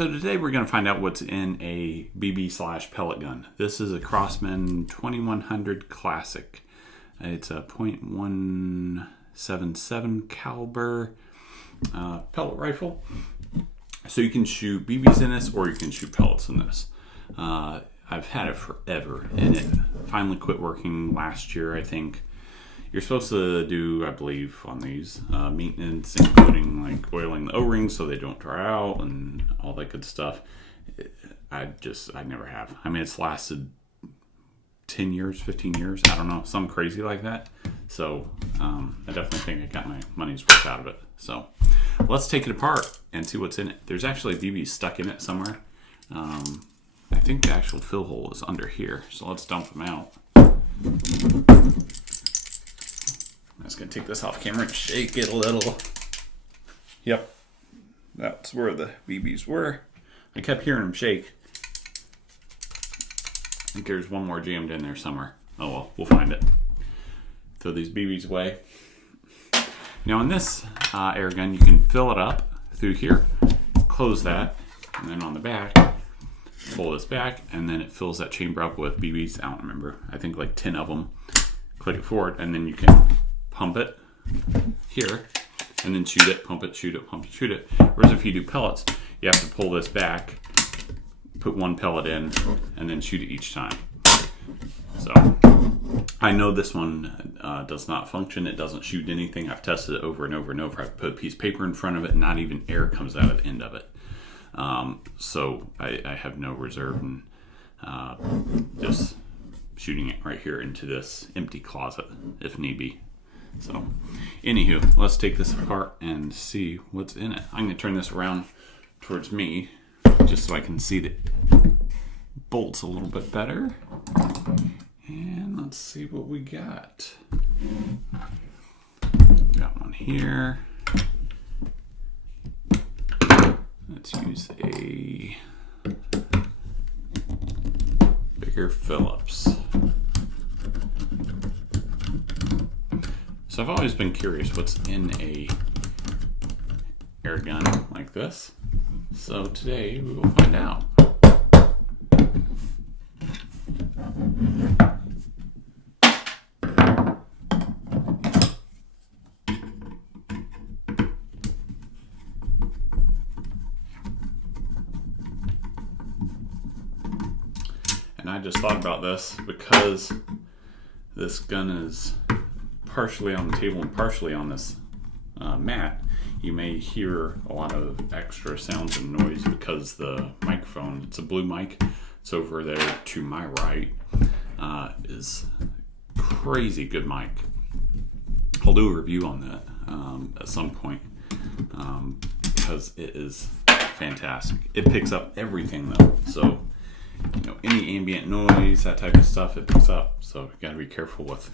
So today we're going to find out what's in a BB/pellet gun. This is a Crosman 2100 Classic. It's a .177 caliber pellet rifle. So you can shoot BBs in this or you can shoot pellets in this. I've had it forever and it finally quit working last year, I think. You're supposed to do, I believe, on these maintenance, including like oiling the O-rings so they don't dry out and all that good stuff. I never have. I mean, it's lasted 10 years, 15 years. I don't know, something crazy like that. So I definitely think I got my money's worth out of it. So let's take it apart and see what's in it. There's actually BBs stuck in it somewhere. I think the actual fill hole is under here. So let's dump them out. I'm just going to take this off camera and shake it a little. Yep. That's where the BBs were. I kept hearing them shake. I think there's one more jammed in there somewhere. Oh well, we'll find it. Throw these BBs away. Now in this air gun, you can fill it up through here, close that, and then on the back, pull this back, and then it fills that chamber up with BBs. I don't remember. I think like 10 of them. Click it forward, and then you can pump it here, and then shoot it, pump it, shoot it, pump it, shoot it. Whereas if you do pellets, you have to pull this back, put one pellet in, and then shoot it each time. So I know this one does not function. It doesn't shoot anything. I've tested it over and over and over. I've put a piece of paper in front of it, and not even air comes out of the end of it. So I have no reserve, and just shooting it right here into this empty closet if need be. So anywho, let's take this apart and see what's in it. I'm going to turn this around towards me just so I can see the bolts a little bit better. And let's see what we got. Got one here. Let's use a bigger Phillips. So I've always been curious what's in a air gun like this. So today we will find out. And I just thought about this because this gun is partially on the table and partially on this mat. You may hear a lot of extra sounds and noise because the microphone, it's a blue mic, it's over there to my right, is crazy good mic. I'll do a review on that at some point because it is fantastic. It picks up everything though, so you know, any ambient noise, that type of stuff, it picks up. So you gotta be careful with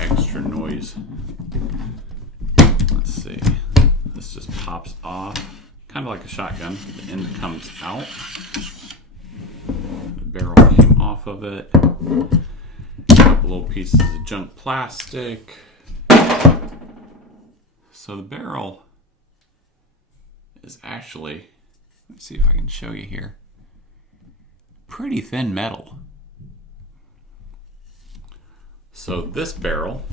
extra noise. Let's see. This just pops off, kind of like a shotgun. The end comes out. The barrel came off of it. A couple little pieces of junk plastic. So the barrel is actually, let's see if I can show you here, pretty thin metal. So this barrel,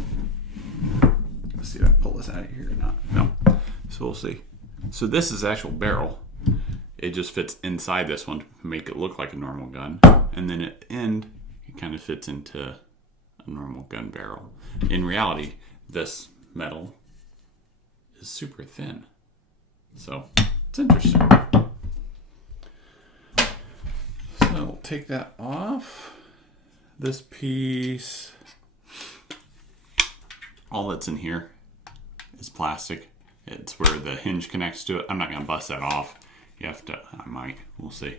let's see if I can pull this out of here or not. No. So we'll see. So this is the actual barrel. It just fits inside this one to make it look like a normal gun. And then at the end, it kind of fits into a normal gun barrel. In reality, this metal is super thin. So it's interesting. So we'll take that off. This piece, all that's in here is plastic. It's where the hinge connects to it. I'm not going to bust that off. You have to, I might, we'll see.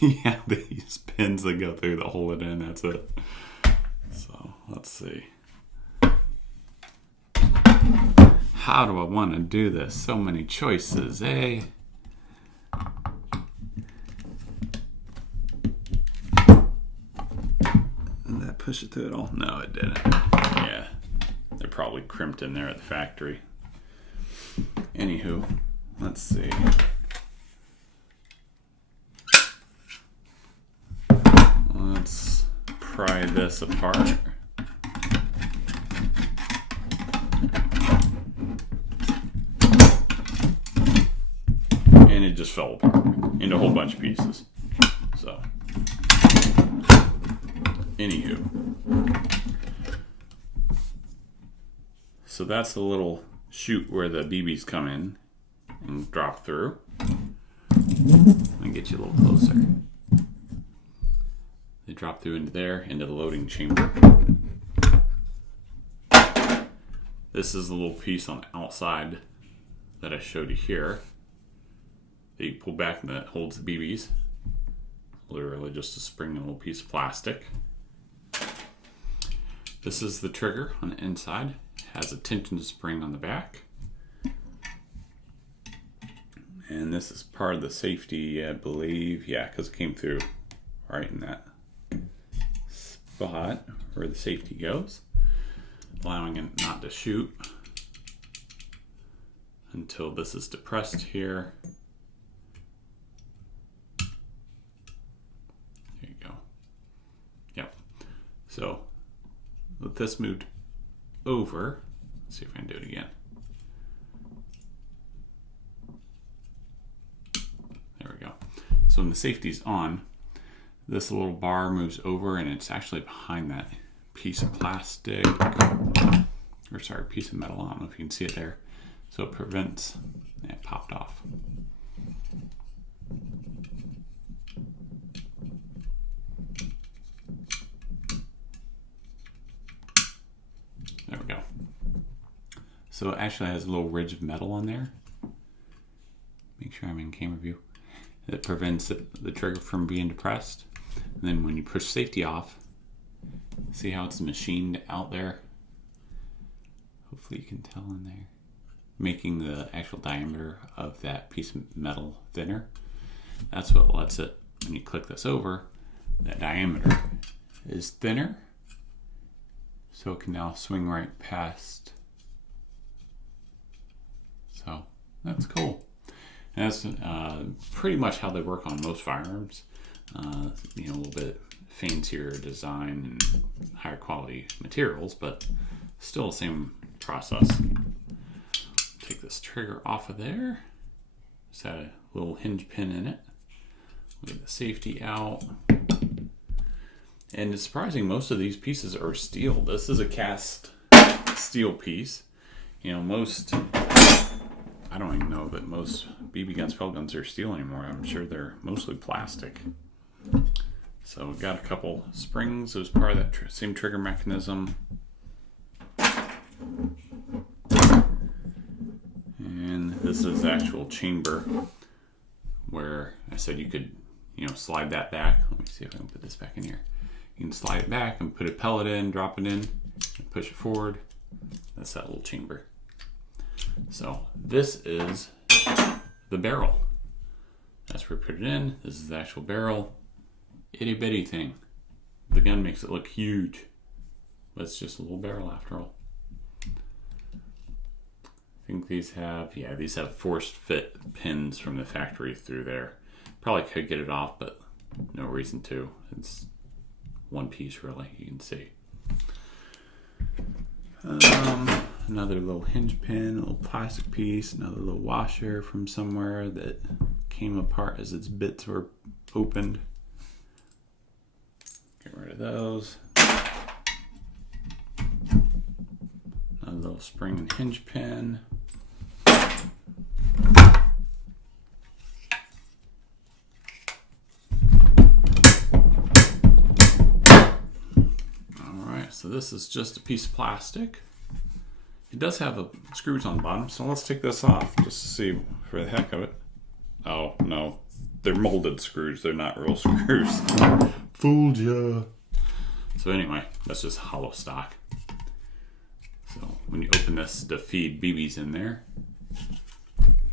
Yeah, these pins that go through that hold it in, that's it. So, let's see. How do I want to do this? So many choices, eh? Did that push it through at all? No, it didn't. Yeah. They're probably crimped in there at the factory. Anywho, let's see. pry this apart. And it just fell apart into a whole bunch of pieces. So, anywho. So that's the little chute where the BBs come in and drop through. Let me get you a little closer. They drop through into there, into the loading chamber. This is the little piece on the outside that I showed you here that you pull back and that holds the BBs. Literally just a spring and a little piece of plastic. This is the trigger on the inside. It has a tension spring on the back. And this is part of the safety, I believe. Yeah, because it came through right in that spot where the safety goes, allowing it not to shoot until this is depressed here. There you go. Yep. So with this moved over, let's see if I can do it again. There we go. So when the safety's on, this little bar moves over and it's actually behind that piece of plastic, or sorry, piece of metal. I don't know if you can see it there. So it prevents, it popped off. There we go. So it actually has a little ridge of metal on there. Make sure I'm in camera view. It prevents the trigger from being depressed. And then when you push safety off, see how it's machined out there? Hopefully you can tell in there. Making the actual diameter of that piece of metal thinner. That's what lets it, when you click this over, that diameter is thinner. So it can now swing right past. So that's cool. And that's pretty much how they work on most firearms. You know, a little bit fancier design and higher quality materials, but still the same process. Take this trigger off of there. Just had a little hinge pin in it. We'll get the safety out. And it's surprising, most of these pieces are steel. This is a cast steel piece. You know, most, I don't even know that most BB guns, pellet guns are steel anymore. I'm sure they're mostly plastic. So we've got a couple springs as part of that same trigger mechanism. And this is the actual chamber where I said you could, you know, slide that back. Let me see if I can put this back in here. You can slide it back and put a pellet in, drop it in, and push it forward. That's that little chamber. So this is the barrel. That's where we put it in. This is the actual barrel. Itty bitty thing. The gun makes it look huge, but it's just a little barrel after all. I think these have, yeah, these have forced fit pins from the factory through there. Probably could get it off, but no reason to. It's one piece really, you can see. Another little hinge pin, a little plastic piece, another little washer from somewhere that came apart as its bits were opened. Get rid of those. Another little spring and hinge pin. Alright, so this is just a piece of plastic. It does have screws on the bottom, so let's take this off just to see for the heck of it. Oh, no. They're molded screws. They're not real screws. Fooled ya. So anyway, that's just hollow stock. So when you open this to feed BBs in there,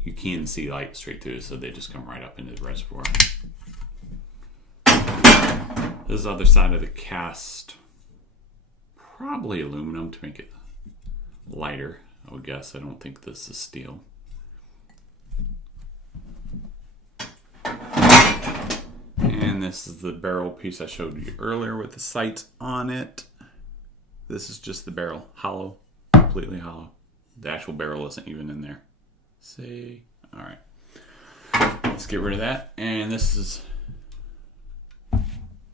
you can see light straight through, so they just come right up into the reservoir. This is the other side of the cast. Probably aluminum to make it lighter, I would guess. I don't think this is steel. And this is the barrel piece I showed you earlier with the sights on it. This is just the barrel, hollow, completely hollow. The actual barrel isn't even in there. See? All right. Let's get rid of that. And this is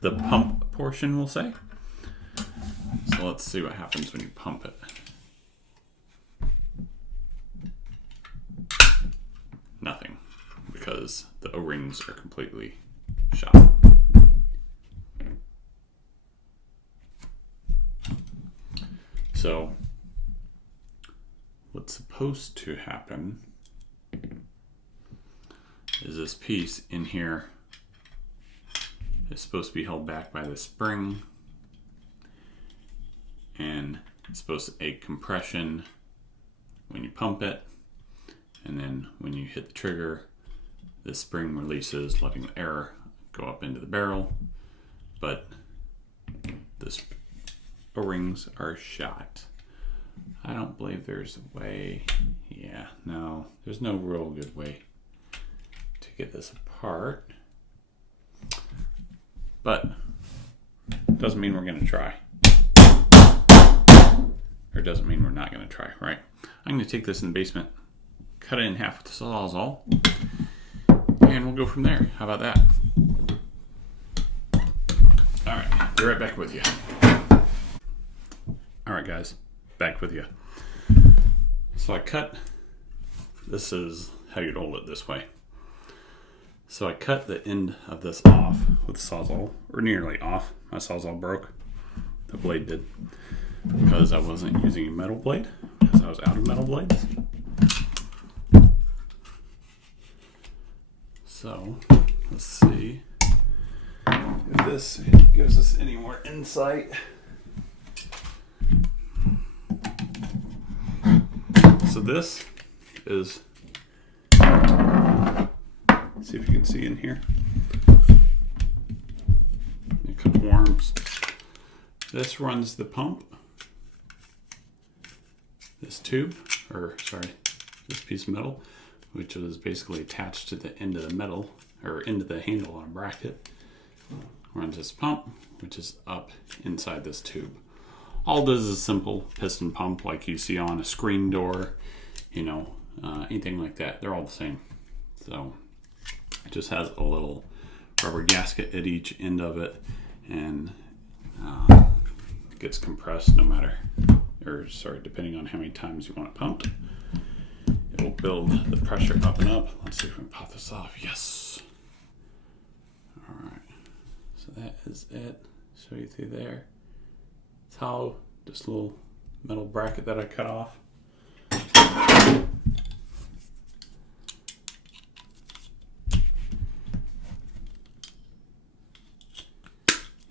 the pump portion, we'll say. So let's see what happens when you pump it. Nothing, because the O-rings are completely shot. So what's supposed to happen is this piece in here is supposed to be held back by the spring, and it's supposed to aid compression when you pump it, and then when you hit the trigger, the spring releases, letting the air go up into the barrel, but the O-rings are shot. I don't believe there's a way. Yeah, no, there's no real good way to get this apart, but doesn't mean we're going to try, or doesn't mean we're not going to try, right? I'm going to take this in the basement, cut it in half with the Sawzall, and we'll go from there. How about that? All right, be right back with you. All right, guys, back with you. So I cut, this is how you'd hold it this way. So I cut the end of this off with the Sawzall, or nearly off. My Sawzall broke. The blade did, because I wasn't using a metal blade, because I was out of metal blades. So let's see if this gives us any more insight. So this is, see if you can see in here, a couple arms. This runs the pump. This tube, or sorry, this piece of metal, which is basically attached to the end of the metal, or into the handle on a bracket, runs this pump, which is up inside this tube. All it does is a simple piston pump like you see on a screen door, you know, anything like that. They're all the same. So it just has a little rubber gasket at each end of it, and it gets compressed no matter, or sorry, depending on how many times you want it pumped. It will build the pressure up and up. Let's see if we can pop this off. Yes. All right. So that is it. Show you through there. It's hollow. Just a little metal bracket that I cut off.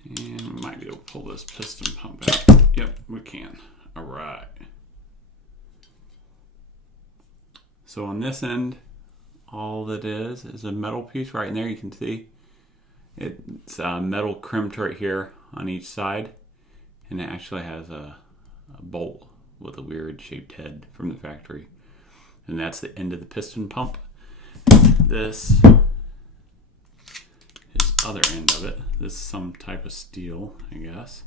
And we might be able to pull this piston pump out. Yep, we can. All right. So on this end, all that is a metal piece right in there. You can see it's metal crimped right here on each side, and it actually has a bolt with a weird shaped head from the factory, and that's the end of the piston pump. This is the other end of it. This is some type of steel, I guess,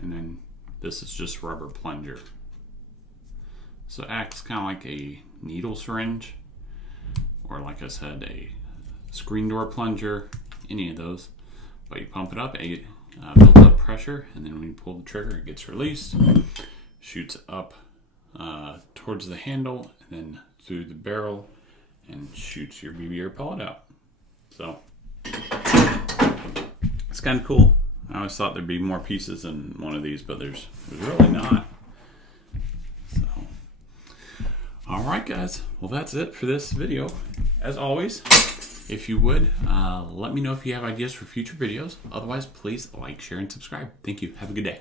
and then this is just rubber plunger. So it acts kind of like a needle syringe, or like I said, a screen door plunger, any of those. But you pump it up, builds up pressure, and then when you pull the trigger, it gets released, shoots up towards the handle, and then through the barrel, and shoots your BB or pellet out. So it's kind of cool. I always thought there'd be more pieces in one of these, but there's really not. All right, guys. Well, that's it for this video. As always, if you would, let me know if you have ideas for future videos. Otherwise, please like, share, and subscribe. Thank you. Have a good day.